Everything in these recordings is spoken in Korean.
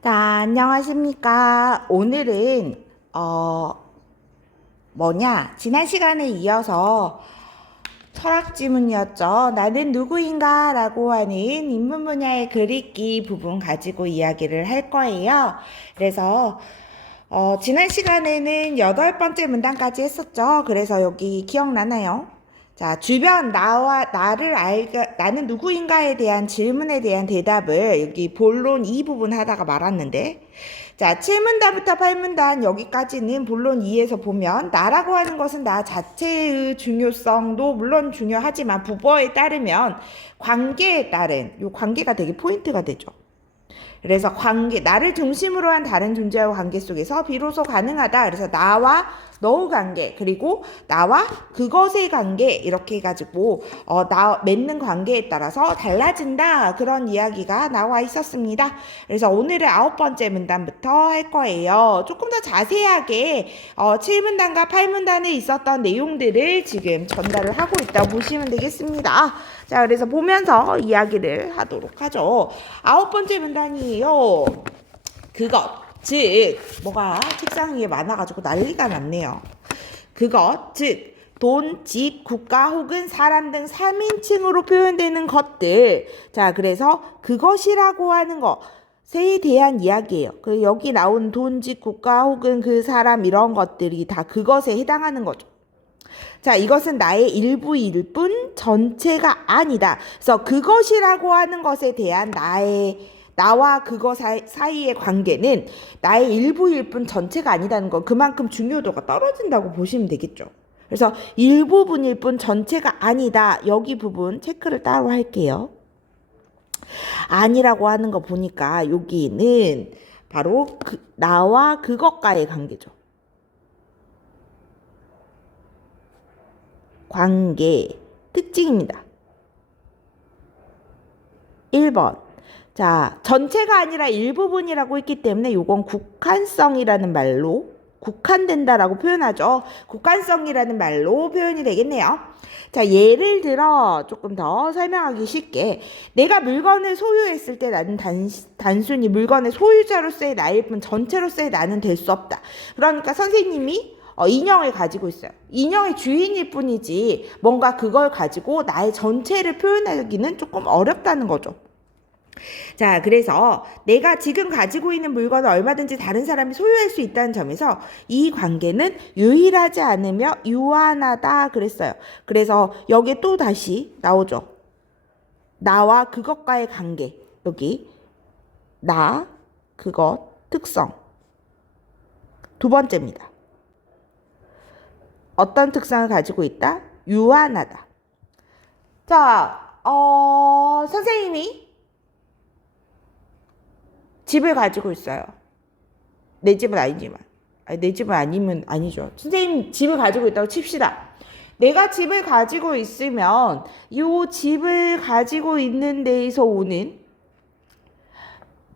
자, 안녕하십니까. 오늘은, 지난 시간에 이어서 철학 지문이었죠. 나는 누구인가? 라고 하는 인문 분야의 글읽기 부분 가지고 이야기를 할 거예요. 그래서, 지난 시간에는 8번째 문단까지 했었죠. 그래서 여기 기억나나요? 자, 주변 나는 누구인가에 대한 질문에 대한 대답을 여기 본론 이 부분 하다가 말았는데, 자, 7문단부터 8문단 여기까지는 본론 2에서 보면 나라고 하는 것은 나 자체의 중요성도 물론 중요하지만 부버에 따르면 관계에 따른 요 관계가 되게 포인트가 되죠. 그래서 나를 중심으로 한 다른 존재와의 관계 속에서 비로소 가능하다. 그래서 나와 너의 관계, 그리고 나와 그것의 관계, 이렇게 해가지고, 맺는 관계에 따라서 달라진다. 그런 이야기가 나와 있었습니다. 그래서 오늘은 9번째 문단부터 할 거예요. 조금 더 자세하게, 7문단과 8문단에 있었던 내용들을 지금 전달을 하고 있다고 보시면 되겠습니다. 자, 그래서 보면서 이야기를 하도록 하죠. 9번째 문단이에요. 그것, 즉, 뭐가 책상 위에 많아가지고 난리가 났네요. 그것, 즉, 돈, 집, 국가 혹은 사람 등 3인칭으로 표현되는 것들. 자, 그래서 그것이라고 하는 것에 대한 이야기예요. 여기 나온 돈, 집, 국가 혹은 그 사람 이런 것들이 다 그것에 해당하는 거죠. 자, 이것은 나의 일부일 뿐 전체가 아니다. 그래서 그것이라고 하는 것에 대한 나와 그것 사이의 관계는 나의 일부일 뿐 전체가 아니다는 건 그만큼 중요도가 떨어진다고 보시면 되겠죠. 그래서 일부분일 뿐 전체가 아니다. 여기 부분 체크를 따로 할게요. 아니라고 하는 거 보니까 여기는 바로 나와 그것과의 관계죠. 관계 특징입니다. 1번. 자, 전체가 아니라 일부분이라고 했기 때문에 이건 국한성이라는 말로 국한된다라고 표현하죠. 국한성이라는 말로 표현이 되겠네요. 자, 예를 들어 조금 더 설명하기 쉽게 내가 물건을 소유했을 때 나는 단순히 물건의 소유자로서의 나일 뿐 전체로서의 나는 될 수 없다. 그러니까 선생님이 인형을 가지고 있어요. 인형의 주인일 뿐이지 뭔가 그걸 가지고 나의 전체를 표현하기는 조금 어렵다는 거죠. 자, 그래서 내가 지금 가지고 있는 물건을 얼마든지 다른 사람이 소유할 수 있다는 점에서 이 관계는 유일하지 않으며 유한하다 그랬어요. 그래서 여기에 또 다시 나오죠. 나와 그것과의 관계. 여기 나, 그것, 특성. 두 번째입니다. 어떤 특성을 가지고 있다? 유한하다. 자, 선생님이 집을 가지고 있어요. 내 집은 아니지만. 내 집은 아니면 아니죠. 선생님 집을 가지고 있다고 칩시다. 내가 집을 가지고 있으면 이 집을 가지고 있는 데에서 오는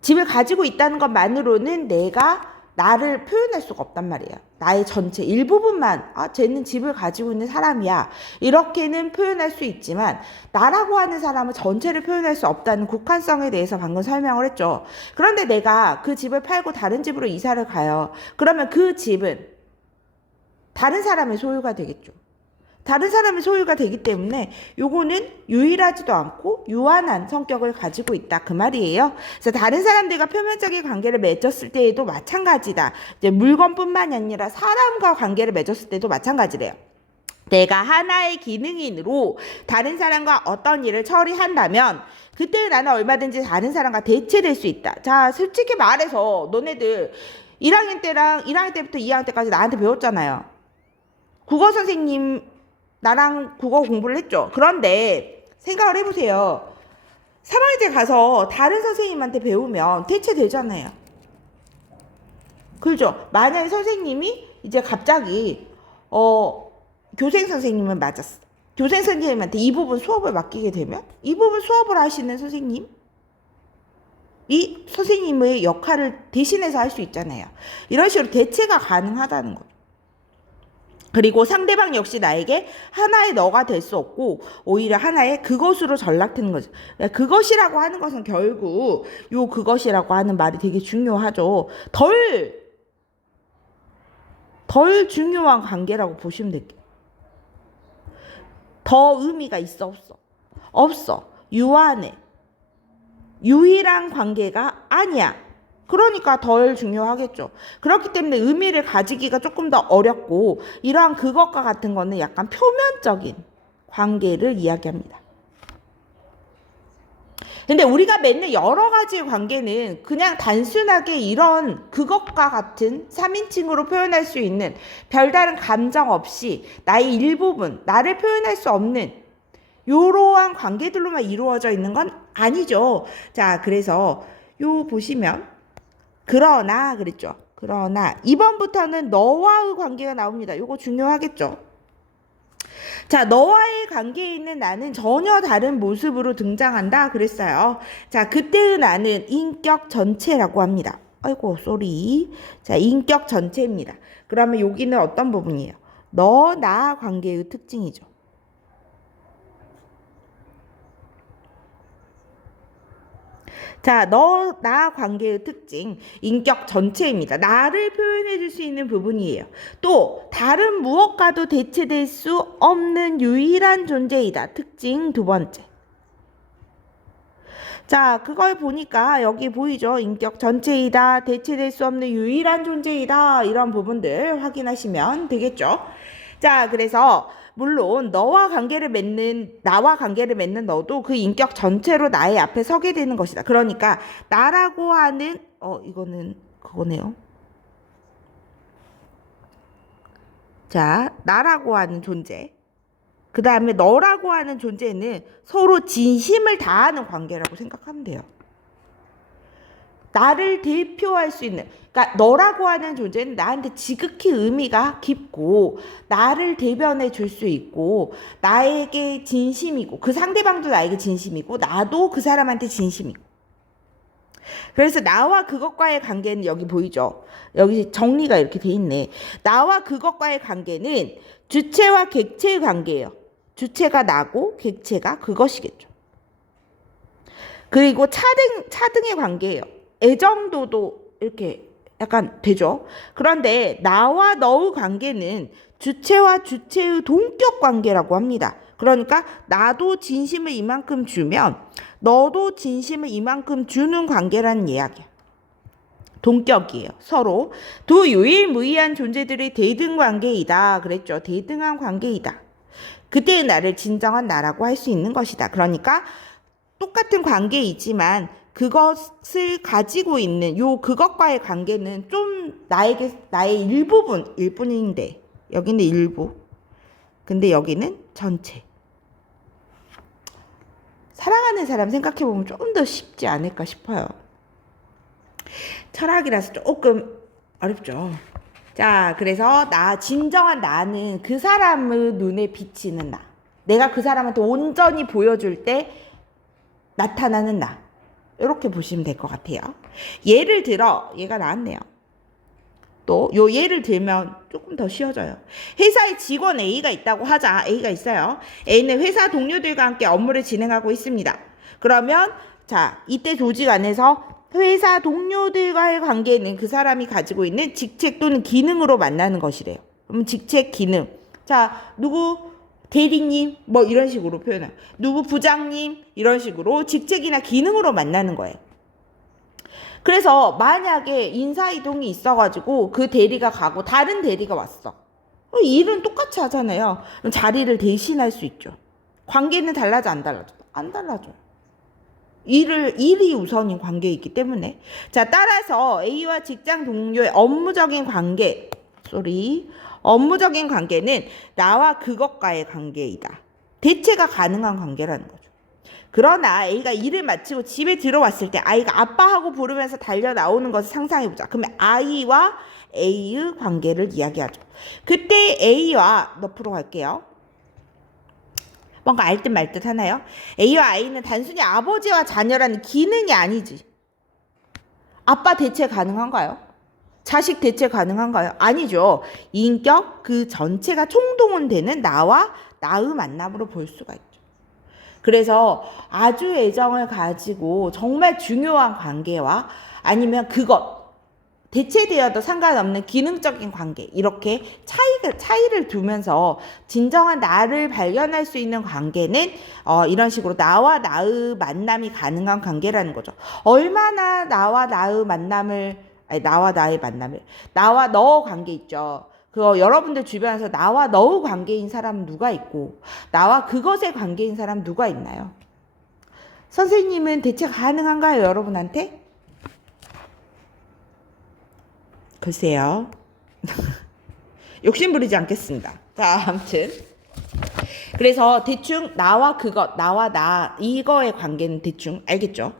집을 가지고 있다는 것만으로는 내가 나를 표현할 수가 없단 말이에요. 나의 전체 일부분만 쟤는 집을 가지고 있는 사람이야. 이렇게는 표현할 수 있지만 나라고 하는 사람은 전체를 표현할 수 없다는 국한성에 대해서 방금 설명을 했죠. 그런데 내가 그 집을 팔고 다른 집으로 이사를 가요. 그러면 그 집은 다른 사람의 소유가 되겠죠. 다른 사람의 소유가 되기 때문에 요거는 유일하지도 않고 유한한 성격을 가지고 있다 그 말이에요. 그래서 다른 사람들과 표면적인 관계를 맺었을 때에도 마찬가지다. 이제 물건뿐만이 아니라 사람과 관계를 맺었을 때도 마찬가지래요. 내가 하나의 기능인으로 다른 사람과 어떤 일을 처리한다면 그때 나는 얼마든지 다른 사람과 대체될 수 있다. 자, 솔직히 말해서 너네들 1학년 때부터 2학년 때까지 나한테 배웠잖아요. 국어 선생님 나랑 국어 공부를 했죠. 그런데 생각을 해보세요. 3학년 때 가서 다른 선생님한테 배우면 대체되잖아요. 그렇죠. 만약에 선생님이 이제 갑자기 교생 선생님을 맞았어. 교생 선생님한테 이 부분 수업을 맡기게 되면 이 부분 수업을 하시는 선생님 이 선생님의 역할을 대신해서 할 수 있잖아요. 이런 식으로 대체가 가능하다는 거죠. 그리고 상대방 역시 나에게 하나의 너가 될 수 없고 오히려 하나의 그것으로 전락되는 거죠. 그것이라고 하는 것은 결국 요 그것이라고 하는 말이 되게 중요하죠. 덜 중요한 관계라고 보시면 될게요. 더 의미가 있어 없어? 없어. 유한해. 유일한 관계가 아니야. 그러니까 덜 중요하겠죠. 그렇기 때문에 의미를 가지기가 조금 더 어렵고 이러한 그것과 같은 거는 약간 표면적인 관계를 이야기합니다. 근데 우리가 맺는 여러 가지의 관계는 그냥 단순하게 이런 그것과 같은 3인칭으로 표현할 수 있는 별다른 감정 없이 나의 일부분, 나를 표현할 수 없는 이러한 관계들로만 이루어져 있는 건 아니죠. 자, 그래서 요 보시면 그러나 그랬죠. 그러나 2번부터는 너와의 관계가 나옵니다. 요거 중요하겠죠. 자, 너와의 관계에 있는 나는 전혀 다른 모습으로 등장한다 그랬어요. 자, 그때의 나는 인격 전체라고 합니다. 아이고, 쏘리. 자, 인격 전체입니다. 그러면 여기는 어떤 부분이에요? 너, 나 관계의 특징이죠. 자, 너, 나 관계의 특징, 인격 전체입니다. 나를 표현해 줄 수 있는 부분이에요. 또 다른 무엇과도 대체될 수 없는 유일한 존재이다. 특징 두 번째. 자, 그걸 보니까 여기 보이죠? 인격 전체이다. 대체될 수 없는 유일한 존재이다. 이런 부분들 확인하시면 되겠죠? 자, 그래서 물론 나와 관계를 맺는 너도 그 인격 전체로 나의 앞에 서게 되는 것이다. 그러니까 나라고 하는 이거는 그거네요. 자, 나라고 하는 존재. 그 다음에 너라고 하는 존재는 서로 진심을 다하는 관계라고 생각하면 돼요. 나를 대표할 수 있는, 그러니까 너라고 하는 존재는 나한테 지극히 의미가 깊고 나를 대변해 줄 수 있고 나에게 진심이고 그 상대방도 나에게 진심이고 나도 그 사람한테 진심이고. 그래서 나와 그것과의 관계는 여기 보이죠? 여기 정리가 이렇게 돼 있네. 나와 그것과의 관계는 주체와 객체의 관계예요. 주체가 나고 객체가 그것이겠죠. 그리고 차등의 관계예요. 애정도도 이렇게 약간 되죠. 그런데 나와 너의 관계는 주체와 주체의 동격 관계라고 합니다. 그러니까 나도 진심을 이만큼 주면 너도 진심을 이만큼 주는 관계라는 이야기야. 동격이에요. 서로 두 유일무이한 존재들의 대등 관계이다. 그랬죠. 대등한 관계이다. 그때의 나를 진정한 나라고 할 수 있는 것이다. 그러니까 똑같은 관계이지만 그것을 가지고 있는 그것과의 관계는 좀 나의 일부분일 뿐인데 여기는 일부. 근데 여기는 전체. 사랑하는 사람 생각해보면 조금 더 쉽지 않을까 싶어요. 철학이라서 조금 어렵죠. 자, 그래서 진정한 나는 그 사람의 눈에 비치는 나. 내가 그 사람한테 온전히 보여줄 때 나타나는 나. 이렇게 보시면 될 것 같아요. 예를 들어 얘가 나왔네요. 또 요 예를 들면 조금 더 쉬워져요. 회사에 직원 A가 있다고 하자. A가 있어요. A는 회사 동료들과 함께 업무를 진행하고 있습니다. 그러면 자, 이때 조직 안에서 회사 동료들과의 관계는 그 사람이 가지고 있는 직책 또는 기능으로 만나는 것이래요. 그럼 직책, 기능. 자, 누구 대리님 뭐 이런 식으로 표현해요. 누구 부장님 이런 식으로 직책이나 기능으로 만나는 거예요. 그래서 만약에 인사이동이 있어가지고 그 대리가 가고 다른 대리가 왔어. 일은 똑같이 하잖아요. 그럼 자리를 대신할 수 있죠. 관계는 달라져 안 달라져? 안 달라져. 일이 우선인 관계이기 때문에. 자, 따라서 A와 직장 동료의 업무적인 관계는 나와 그것과의 관계이다. 대체가 가능한 관계라는 거죠. 그러나 A가 일을 마치고 집에 들어왔을 때 아이가 아빠하고 부르면서 달려 나오는 것을 상상해보자. 그러면 아이와 A의 관계를 이야기하죠. 그때 A와 옆으로 갈게요. 뭔가 알 듯 말 듯 하나요? A와 아이는 단순히 아버지와 자녀라는 기능이 아니지. 아빠 대체 가능한가요? 자식 대체 가능한가요? 아니죠. 인격 그 전체가 총동원되는 나와 나의 만남으로 볼 수가 있죠. 그래서 아주 애정을 가지고 정말 중요한 관계와 아니면 그것 대체되어도 상관없는 기능적인 관계 이렇게 차이를 두면서 진정한 나를 발견할 수 있는 관계는 이런 식으로 나와 나의 만남이 가능한 관계라는 거죠. 얼마나 나와 나의 만남을 아니 나와 나의 만남을 나와 너 관계 있죠. 그거 여러분들 주변에서 나와 너의 관계인 사람 누가 있고 나와 그것의 관계인 사람 누가 있나요? 선생님은 대체 가능한가요, 여러분한테? 글쎄요. 욕심 부리지 않겠습니다. 자, 아무튼 그래서 대충 나와 그것, 나와 나 이거의 관계는 대충 알겠죠?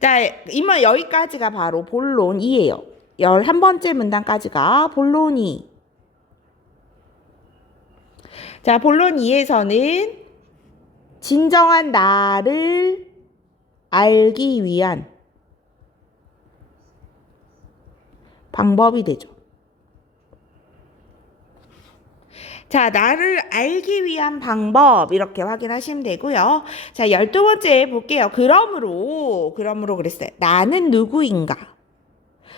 자, 이만 여기까지가 바로 본론 2예요. 11번째 문단까지가 본론 2. 자, 본론 2에서는 진정한 나를 알기 위한 방법이 되죠. 자, 나를 알기 위한 방법 이렇게 확인하시면 되고요. 자, 12번째 볼게요. 그러므로 그랬어요. 나는 누구인가?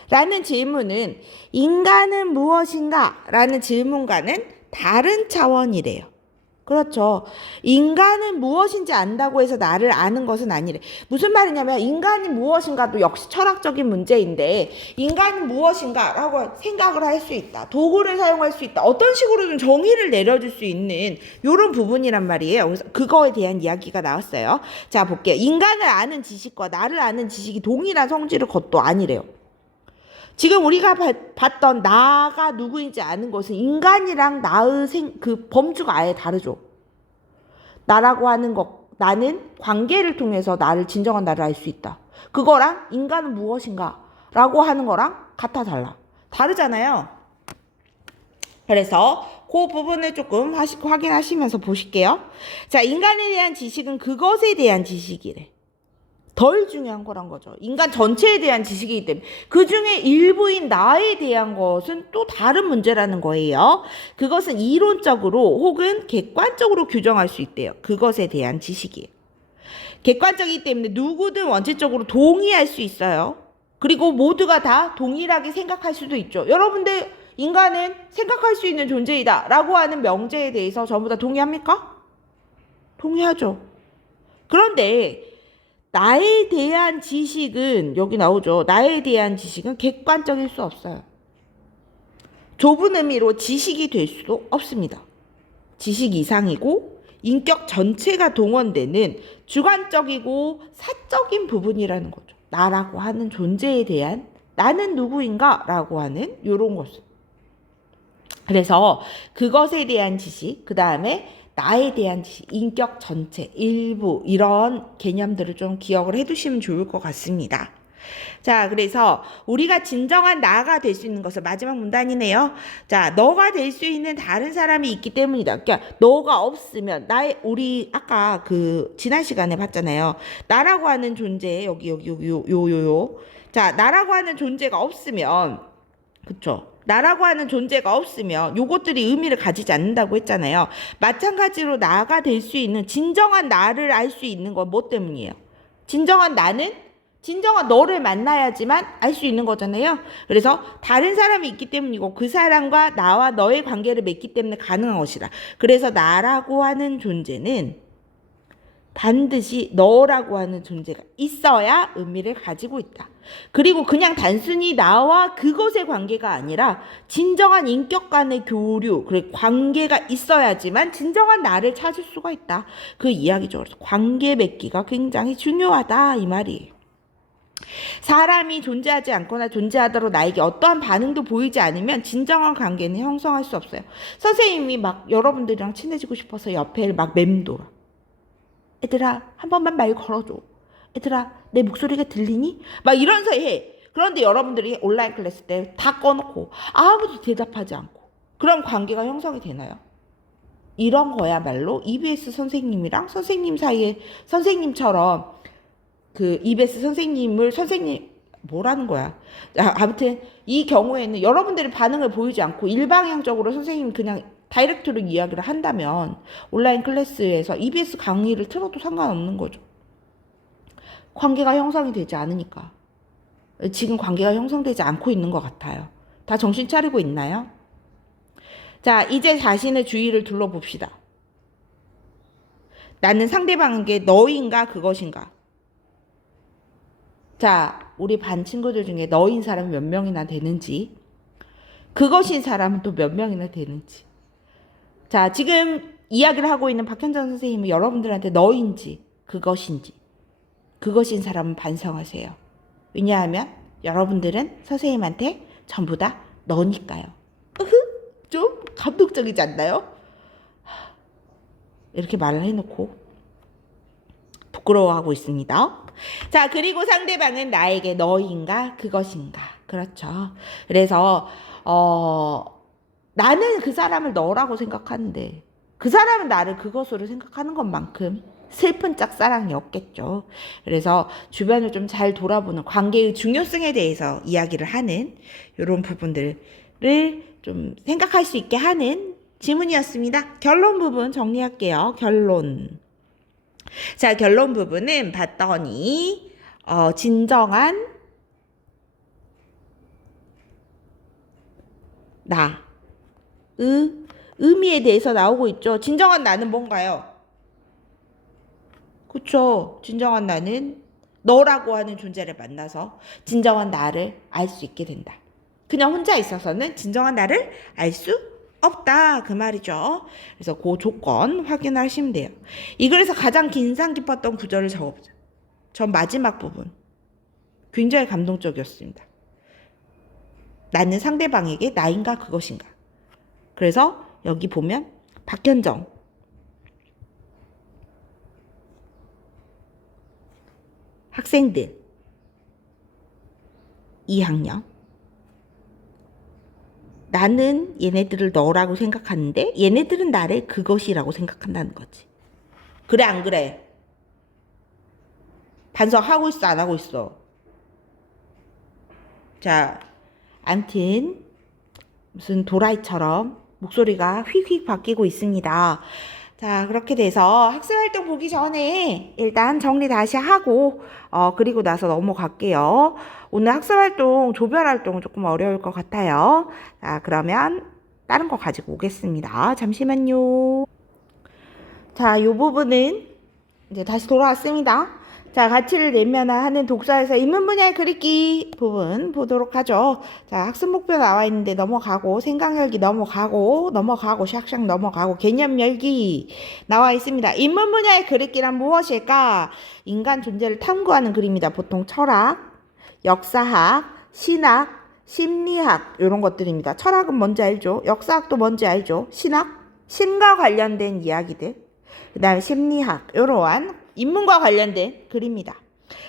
라는 질문은 인간은 무엇인가? 라는 질문과는 다른 차원이래요. 그렇죠. 인간은 무엇인지 안다고 해서 나를 아는 것은 아니래. 무슨 말이냐면 인간이 무엇인가도 역시 철학적인 문제인데 인간은 무엇인가라고 생각을 할 수 있다. 도구를 사용할 수 있다. 어떤 식으로든 정의를 내려줄 수 있는 이런 부분이란 말이에요. 그래서 그거에 대한 이야기가 나왔어요. 자, 볼게요. 인간을 아는 지식과 나를 아는 지식이 동일한 성질의 것도 아니래요. 지금 우리가 봤던 나가 누구인지 아는 것은 인간이랑 나의 그 범주가 아예 다르죠. 나라고 하는 것, 나는 관계를 통해서 나를 진정한 나를 알 수 있다. 그거랑 인간은 무엇인가 라고 하는 거랑 같아 달라. 다르잖아요. 그래서 그 부분을 조금 확인하시면서 보실게요. 자, 인간에 대한 지식은 그것에 대한 지식이래. 덜 중요한 거란 거죠. 인간 전체에 대한 지식이기 때문에 그 중에 일부인 나에 대한 것은 또 다른 문제라는 거예요. 그것은 이론적으로 혹은 객관적으로 규정할 수 있대요. 그것에 대한 지식이에요. 객관적이기 때문에 누구든 원칙적으로 동의할 수 있어요. 그리고 모두가 다 동일하게 생각할 수도 있죠. 여러분들 인간은 생각할 수 있는 존재이다 라고 하는 명제에 대해서 전부 다 동의합니까? 동의하죠. 그런데 나에 대한 지식은 여기 나오죠. 나에 대한 지식은 객관적일 수 없어요. 좁은 의미로 지식이 될 수도 없습니다. 지식 이상이고 인격 전체가 동원되는 주관적이고 사적인 부분이라는 거죠. 나라고 하는 존재에 대한 나는 누구인가 라고 하는 이런 것은. 그래서 그것에 대한 지식, 그 다음에 나에 대한 지식, 인격 전체, 일부 이런 개념들을 좀 기억을 해두시면 좋을 것 같습니다. 자, 그래서 우리가 진정한 나가 될 수 있는 것은 마지막 문단이네요. 자, 너가 될 수 있는 다른 사람이 있기 때문이다. 그러니까 너가 없으면 우리 아까 그 지난 시간에 봤잖아요. 나라고 하는 존재 여기 자, 나라고 하는 존재가 없으면 그쵸? 나라고 하는 존재가 없으면 요것들이 의미를 가지지 않는다고 했잖아요. 마찬가지로 나가 될 수 있는 진정한 나를 알 수 있는 건 뭐 때문이에요? 진정한 나는 진정한 너를 만나야지만 알 수 있는 거잖아요. 그래서 다른 사람이 있기 때문이고 그 사람과 나와 너의 관계를 맺기 때문에 가능한 것이다. 그래서 나라고 하는 존재는 반드시 너라고 하는 존재가 있어야 의미를 가지고 있다. 그리고 그냥 단순히 나와 그것의 관계가 아니라 진정한 인격 간의 교류, 그리고 관계가 있어야지만 진정한 나를 찾을 수가 있다. 그 이야기죠. 그래서 관계 맺기가 굉장히 중요하다 이 말이에요. 사람이 존재하지 않거나 존재하더라도 나에게 어떠한 반응도 보이지 않으면 진정한 관계는 형성할 수 없어요. 선생님이 막 여러분들이랑 친해지고 싶어서 옆에 막 맴돌아. 얘들아 한 번만 말 걸어줘. 얘들아 내 목소리가 들리니? 막 이러면서 해. 그런데 여러분들이 온라인 클래스 때 다 꺼놓고 아무도 대답하지 않고 그런 관계가 형성이 되나요? 이런 거야말로 EBS 선생님이랑 선생님 사이에 선생님처럼 그 EBS 선생님을 선생님 뭐라는 거야. 자, 아무튼 이 경우에는 여러분들이 반응을 보이지 않고 일방향적으로 선생님이 그냥 다이렉트로 이야기를 한다면 온라인 클래스에서 EBS 강의를 틀어도 상관없는 거죠. 관계가 형성이 되지 않으니까. 지금 관계가 형성되지 않고 있는 것 같아요. 다 정신 차리고 있나요? 자, 이제 자신의 주위를 둘러봅시다. 나는 상대방에게 너인가 그것인가? 자, 우리 반 친구들 중에 너인 사람이 몇 명이나 되는지, 그것인 사람은 또 몇 명이나 되는지. 자, 지금 이야기를 하고 있는 박현정 선생님은 여러분들한테 너인지 그것인지, 그것인 사람은 반성하세요. 왜냐하면 여러분들은 선생님한테 전부 다 너니까요. 좀 감동적이지 않나요? 이렇게 말을 해놓고 부끄러워하고 있습니다. 자, 그리고 상대방은 나에게 너인가 그것인가. 그렇죠. 그래서 나는 그 사람을 너라고 생각하는데 그 사람은 나를 그것으로 생각하는 것만큼 슬픈 짝사랑이 없겠죠. 그래서 주변을 좀 잘 돌아보는 관계의 중요성에 대해서 이야기를 하는 이런 부분들을 좀 생각할 수 있게 하는 질문이었습니다. 결론 부분 정리할게요. 결론. 자, 결론 부분은 봤더니 진정한 나 의미에 대해서 나오고 있죠. 진정한 나는 뭔가요? 그쵸. 진정한 나는 너라고 하는 존재를 만나서 진정한 나를 알 수 있게 된다. 그냥 혼자 있어서는 진정한 나를 알 수 없다. 그 말이죠. 그래서 그 조건 확인하시면 돼요. 이 글에서 가장 인상 깊었던 구절을 적어보자. 전 마지막 부분. 굉장히 감동적이었습니다. 나는 상대방에게 나인가 그것인가. 그래서 여기 보면 박현정 학생들 2학년 나는 얘네들을 너라고 생각하는데 얘네들은 나를 그것이라고 생각한다는 거지. 그래 안 그래? 반성하고 있어 안 하고 있어? 자, 암튼 무슨 도라이처럼 목소리가 휙휙 바뀌고 있습니다. 자, 그렇게 돼서 학습활동 보기 전에 일단 정리 다시 하고 그리고 나서 넘어갈게요. 오늘 학습활동, 조별활동은 조금 어려울 것 같아요. 자, 그러면 다른 거 가지고 오겠습니다. 잠시만요. 자, 이 부분은 이제 다시 돌아왔습니다. 자, 가치를 내면화하는 독서에서 인문 분야의 그리기 부분 보도록 하죠. 자, 학습 목표 나와 있는데 넘어가고, 생각 열기 넘어가고, 샥샥 넘어가고, 개념 열기 나와 있습니다. 인문 분야의 그리기란 무엇일까? 인간 존재를 탐구하는 글입니다. 보통 철학, 역사학, 신학, 심리학 이런 것들입니다. 철학은 뭔지 알죠? 역사학도 뭔지 알죠? 신학, 신과 관련된 이야기들. 그 다음에 심리학 이러한 인문과 관련된 글입니다.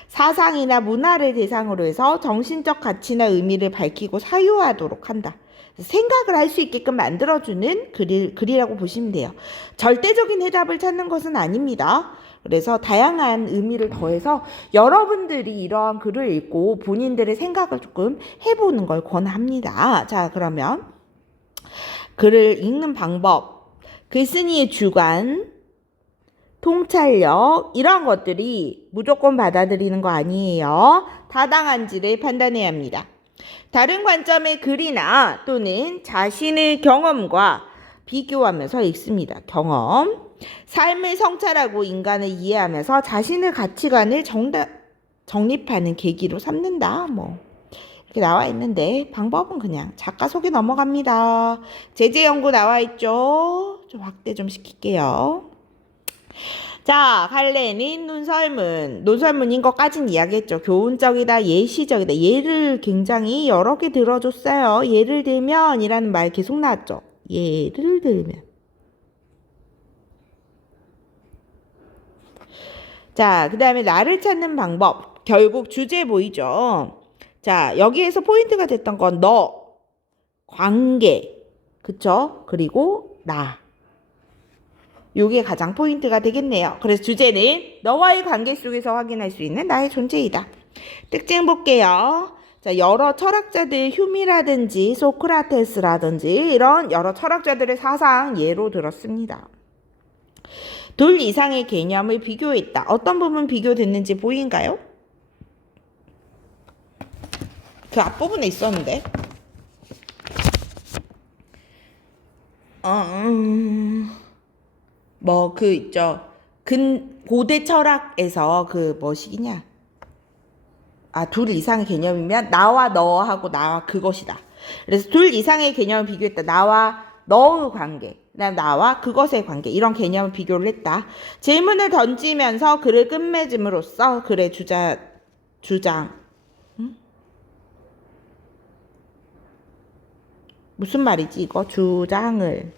사상이나 문화를 대상으로 해서 정신적 가치나 의미를 밝히고 사유하도록 한다. 생각을 할 수 있게끔 만들어주는 글이라고 보시면 돼요. 절대적인 해답을 찾는 것은 아닙니다. 그래서 다양한 의미를 더해서 여러분들이 이러한 글을 읽고 본인들의 생각을 조금 해보는 걸 권합니다. 자, 그러면 글을 읽는 방법, 글쓴이의 주관, 통찰력 이런 것들이 무조건 받아들이는 거 아니에요. 타당한지를 판단해야 합니다. 다른 관점의 글이나 또는 자신의 경험과 비교하면서 읽습니다. 경험. 삶을 성찰하고 인간을 이해하면서 자신의 가치관을 정립하는 계기로 삼는다. 뭐 이렇게 나와 있는데 방법은 그냥 작가 소개 넘어갑니다. 제재 연구 나와 있죠. 좀 확대 좀 시킬게요. 자, 갈래는 논설문인 것까진 이야기했죠. 교훈적이다, 예시적이다. 예를 굉장히 여러 개 들어줬어요. 예를 들면 이라는 말 계속 나왔죠. 예를 들면. 자, 그 다음에 나를 찾는 방법. 결국 주제 보이죠. 자, 여기에서 포인트가 됐던 건 너, 관계, 그쵸? 그리고 나. 요게 가장 포인트가 되겠네요. 그래서 주제는 너와의 관계 속에서 확인할 수 있는 나의 존재이다. 특징 볼게요. 자, 여러 철학자들 휴미라든지 소크라테스라든지 이런 여러 철학자들의 사상 예로 들었습니다. 둘 이상의 개념을 비교했다. 어떤 부분 비교됐는지 보인가요? 그 앞부분에 있었는데. 뭐 그 있죠. 고대 철학에서 그 뭐시기냐? 둘 이상의 개념이면 나와 너하고 나와 그것이다. 그래서 둘 이상의 개념을 비교했다. 나와 너의 관계, 나와 그것의 관계 이런 개념을 비교를 했다. 질문을 던지면서 글을 끝맺음으로써 글의 주장 무슨 말이지 이거? 주장을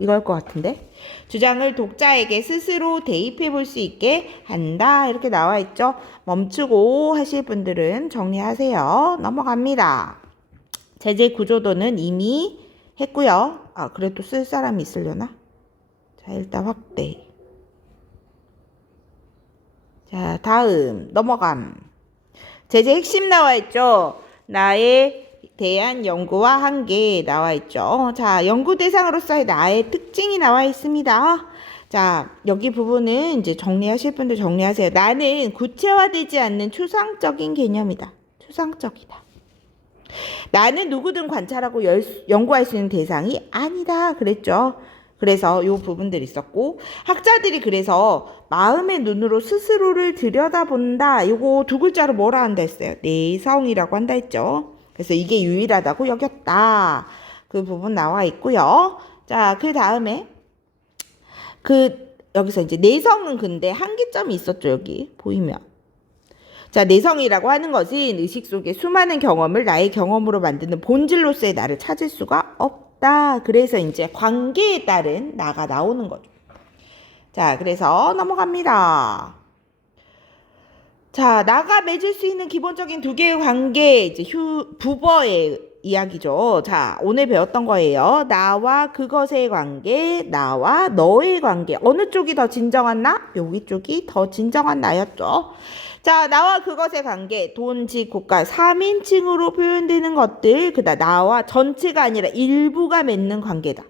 이걸 것 같은데 주장을 독자에게 스스로 대입해 볼 수 있게 한다 이렇게 나와 있죠. 멈추고 하실 분들은 정리하세요. 넘어갑니다. 제재 구조도는 이미 했고요. 그래도 쓸 사람이 있으려나? 자, 일단 확대. 자, 다음 넘어감. 제재 핵심 나와 있죠. 나에 대한 연구와 한계 나와 있죠. 자, 연구 대상으로서의 나의 특징이 나와 있습니다. 자, 여기 부분은 이제 정리하실 분들 정리하세요. 나는 구체화되지 않는 추상적인 개념이다. 추상적이다. 나는 누구든 관찰하고 연구할 수 있는 대상이 아니다. 그랬죠. 그래서 요 부분들이 있었고 학자들이 그래서 마음의 눈으로 스스로를 들여다본다. 요거 두 글자로 뭐라 한다 했어요? 내성이라고 한다 했죠. 그래서 이게 유일하다고 여겼다. 그 부분 나와 있고요. 자, 그 다음에 여기서 이제 내성은 근데 한계점이 있었죠. 여기 보이면. 자, 내성이라고 하는 것은 의식 속에 수많은 경험을 나의 경험으로 만드는 본질로서의 나를 찾을 수가 없다. 그래서 이제 관계에 따른 나가 나오는 거죠. 자, 그래서 넘어갑니다. 자, 나가 맺을 수 있는 기본적인 두 개의 관계, 이제 부버의 이야기죠. 자, 오늘 배웠던 거예요. 나와 그것의 관계, 나와 너의 관계. 어느 쪽이 더 진정한 나? 여기 쪽이 더 진정한 나였죠. 자, 나와 그것의 관계, 돈, 집, 국가, 3인칭으로 표현되는 것들, 그다음 나와 전체가 아니라 일부가 맺는 관계다.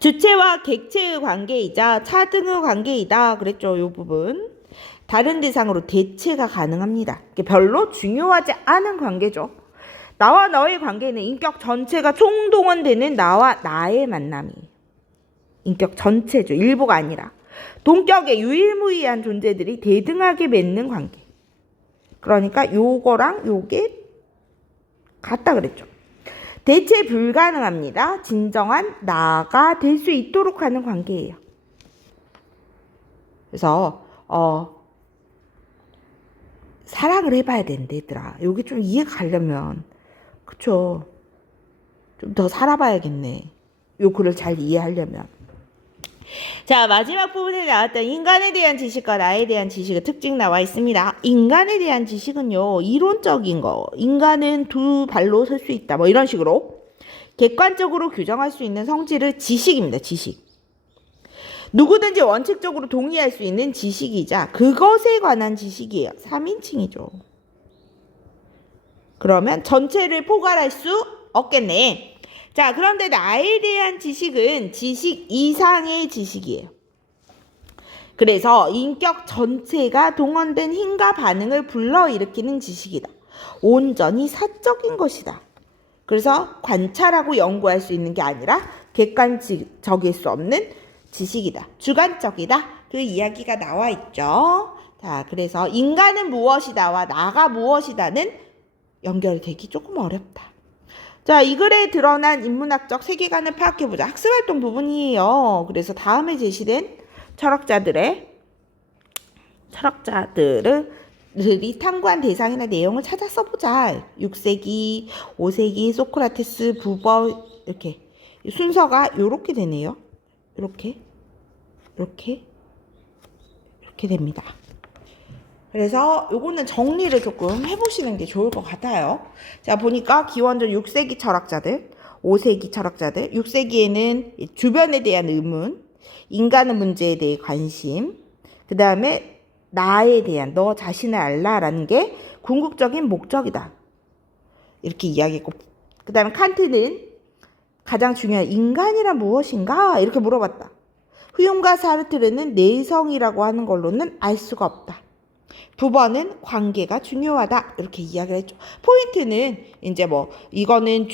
주체와 객체의 관계이자 차등의 관계이다. 그랬죠, 이 부분. 다른 대상으로 대체가 가능합니다. 별로 중요하지 않은 관계죠. 나와 너의 관계는 인격 전체가 총동원되는 나와 나의 만남이. 인격 전체죠. 일부가 아니라. 동격의 유일무이한 존재들이 대등하게 맺는 관계. 그러니까 요거랑 요게 같다 그랬죠. 대체 불가능합니다. 진정한 나가 될 수 있도록 하는 관계예요. 그래서 사랑을 해봐야 된대, 얘들아. 여기 좀 이해가 가려면, 그쵸? 좀 더 살아봐야겠네. 요 글을 잘 이해하려면. 자, 마지막 부분에 나왔던 인간에 대한 지식과 나에 대한 지식의 특징 나와 있습니다. 인간에 대한 지식은요, 이론적인 거. 인간은 두 발로 설 수 있다. 뭐 이런 식으로. 객관적으로 규정할 수 있는 성질을 지식입니다, 지식. 누구든지 원칙적으로 동의할 수 있는 지식이자 그것에 관한 지식이에요. 3인칭이죠. 그러면 전체를 포괄할 수 없겠네. 자, 그런데 나에 대한 지식은 지식 이상의 지식이에요. 그래서 인격 전체가 동원된 힘과 반응을 불러일으키는 지식이다. 온전히 사적인 것이다. 그래서 관찰하고 연구할 수 있는 게 아니라 객관적일 수 없는 지식이다. 주관적이다. 그 이야기가 나와 있죠. 자, 그래서 인간은 무엇이다와 나가 무엇이다는 연결되기 조금 어렵다. 자, 이 글에 드러난 인문학적 세계관을 파악해보자. 학습활동 부분이에요. 그래서 다음에 제시된 철학자들이 탐구한 대상이나 내용을 찾아 써보자. 6세기, 5세기, 소크라테스, 부버 이렇게 순서가 이렇게 되네요. 이렇게 됩니다. 그래서 요거는 정리를 조금 해보시는 게 좋을 것 같아요. 자, 보니까 기원전 6세기 철학자들, 5세기 철학자들, 6세기에는 주변에 대한 의문, 인간의 문제에 대해 관심, 그 다음에 나에 대한, 너 자신을 알라라는 게 궁극적인 목적이다. 이렇게 이야기했고, 그 다음에 칸트는 가장 중요한 인간이란 무엇인가? 이렇게 물어봤다. 후용과 사르트르는 내성이라고 하는 걸로는 알 수가 없다. 두 번은 관계가 중요하다. 이렇게 이야기를 했죠. 포인트는 이제 뭐 이거는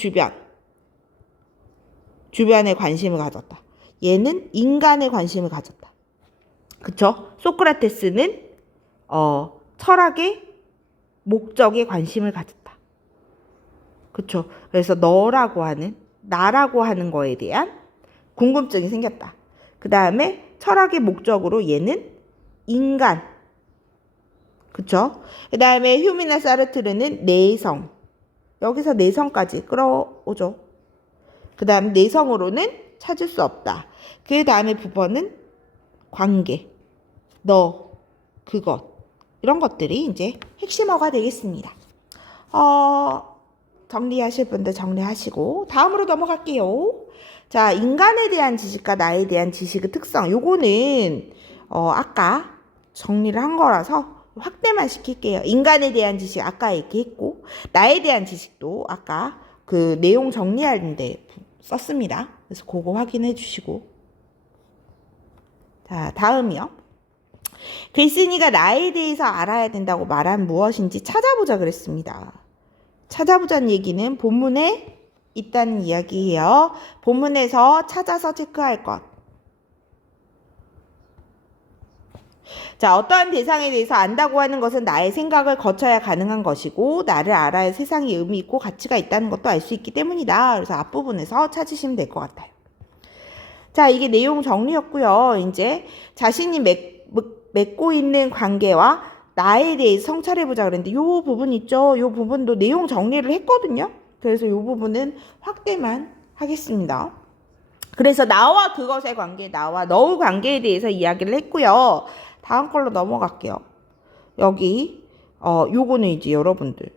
주변에 관심을 가졌다. 얘는 인간에 관심을 가졌다. 그쵸? 소크라테스는 철학의 목적에 관심을 가졌다. 그쵸? 그래서 나라고 하는 거에 대한 궁금증이 생겼다. 그 다음에 철학의 목적으로 얘는 인간. 그쵸? 그 다음에 휴미나 사르트르는 내성. 여기서 내성까지 끌어오죠. 그 다음에 내성으로는 찾을 수 없다. 그 다음에 부번은 관계. 너, 그것. 이런 것들이 이제 핵심어가 되겠습니다. 정리하실 분들 정리하시고 다음으로 넘어갈게요. 자, 인간에 대한 지식과 나에 대한 지식의 특성. 요거는 아까 정리를 한 거라서 확대만 시킬게요. 인간에 대한 지식 아까 얘기했고 나에 대한 지식도 아까 그 내용 정리하는데 썼습니다. 그래서 그거 확인해 주시고. 자, 다음이요. 글쓴이가 나에 대해서 알아야 된다고 말한 무엇인지 찾아보자 그랬습니다. 찾아보자는 얘기는 본문에 있다는 이야기예요. 본문에서 찾아서 체크할 것. 자, 어떠한 대상에 대해서 안다고 하는 것은 나의 생각을 거쳐야 가능한 것이고 나를 알아야 세상에 의미 있고 가치가 있다는 것도 알 수 있기 때문이다. 그래서 앞부분에서 찾으시면 될 것 같아요. 자, 이게 내용 정리였고요. 이제 자신이 맺고 있는 관계와 나에 대해서 성찰해보자 그랬는데 요 부분 있죠? 요 부분도 내용 정리를 했거든요. 그래서 요 부분은 확대만 하겠습니다. 그래서 나와 그것의 관계, 나와 너의 관계에 대해서 이야기를 했고요. 다음 걸로 넘어갈게요. 여기 요거는 이제 여러분들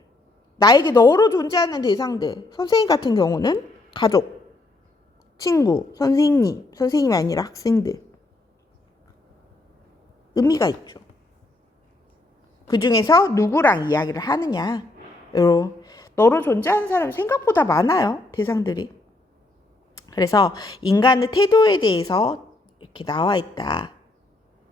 나에게 너로 존재하는 대상들. 선생님 같은 경우는 가족, 친구, 선생님이 아니라 학생들. 의미가 있죠. 그 중에서 누구랑 이야기를 하느냐. 너로 존재하는 사람이 생각보다 많아요. 대상들이. 그래서 인간의 태도에 대해서 이렇게 나와 있다.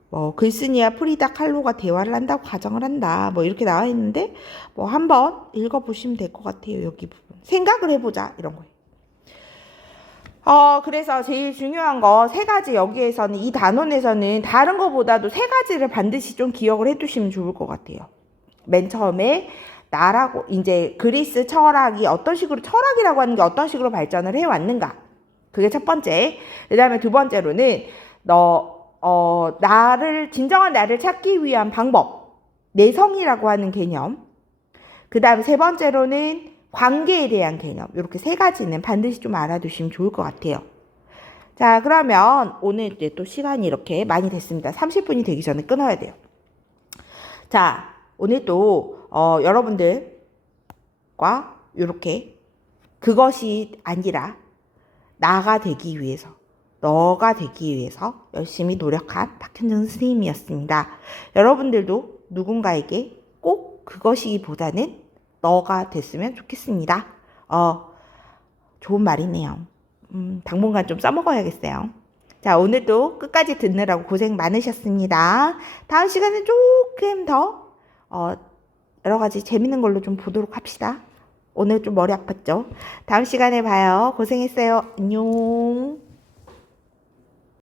뭐 글쓴이와 프리다 칼로가 대화를 한다고 가정을 한다. 뭐 이렇게 나와 있는데 뭐 한번 읽어보시면 될 것 같아요. 여기 부분. 생각을 해보자. 이런 거예요. 그래서 제일 중요한 거 세 가지 여기에서는 이 단원에서는 다른 거보다도 세 가지를 반드시 좀 기억을 해두시면 좋을 것 같아요. 맨 처음에 나라고 이제 그리스 철학이 어떤 식으로 철학이라고 하는 게 어떤 식으로 발전을 해왔는가. 그게 첫 번째. 그 다음에 두 번째로는 진정한 나를 찾기 위한 방법. 내성이라고 하는 개념. 그 다음에 세 번째로는 관계에 대한 개념. 이렇게 세 가지는 반드시 좀 알아두시면 좋을 것 같아요. 자, 그러면 오늘 이제 또 시간이 이렇게 많이 됐습니다. 30분이 되기 전에 끊어야 돼요. 자, 오늘 또 여러분들과 이렇게 그것이 아니라 나가 되기 위해서, 너가 되기 위해서 열심히 노력한 박현정 선생님이었습니다. 여러분들도 누군가에게 꼭 그것이기보다는 너가 됐으면 좋겠습니다. 좋은 말이네요. 당분간 좀 써먹어야겠어요. 자, 오늘도 끝까지 듣느라고 고생 많으셨습니다. 다음 시간에 조금 더 여러 가지 재밌는 걸로 좀 보도록 합시다. 오늘 좀 머리 아팠죠? 다음 시간에 봐요. 고생했어요. 안녕.